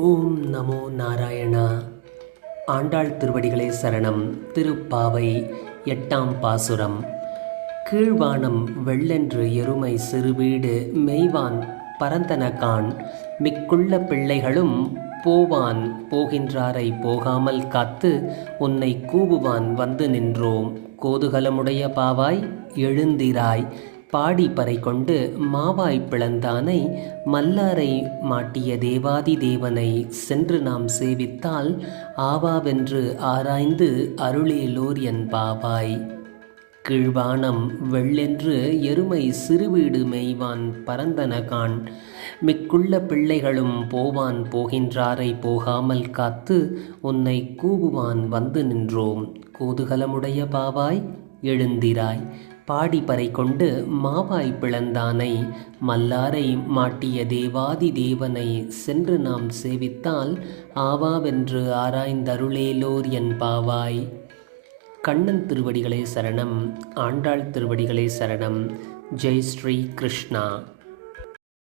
ஓம் நமோ நாராயணா. ஆண்டாள் திருவடிகளே சரணம். திருப்பாவை 8ஆம் பாசுரம். கீழ்வானம் வெள்ளென்று எருமை சிறுவீடு மெய்வான் பரந்தனகான் மிக்குள்ள பிள்ளைகளும் போவான் போகின்றாரை போகாமல் காத்து உன்னை கூவுவான் வந்து நின்றோம். கோதுகலமுடைய பாவாய் எழுந்திராய் பாடி பறை கொண்டு மாவாய் பிளந்தானை மல்லாரை மாட்டிய தேவாதி தேவனை சென்று நாம் சேவித்தால் ஆவாவென்று ஆராய்ந்து அருளேலோர் என் பாவாய். கீழ்வானம் வெள்ளென்று எருமை சிறுவீடு மெய்வான் பரந்தனகான் மிக்குள்ள பிள்ளைகளும் போவான் போகின்றாரை போகாமல் காத்து உன்னை கூவுவான் வந்து நின்றோம். கோதுகலமுடைய பாவாய் எழுந்திராய் பாடி பறை கொண்டு மாவாய் பிளந்தானை மல்லாரை மாட்டிய தேவாதி தேவனை சென்று நாம் சேவித்தால் ஆவாவென்று ஆராய்ந்தருளேலோர் என் பாவாய். கண்ணன் திருவடிகளே சரணம். ஆண்டாள் திருவடிகளே சரணம். ஜெய் ஸ்ரீ கிருஷ்ணா.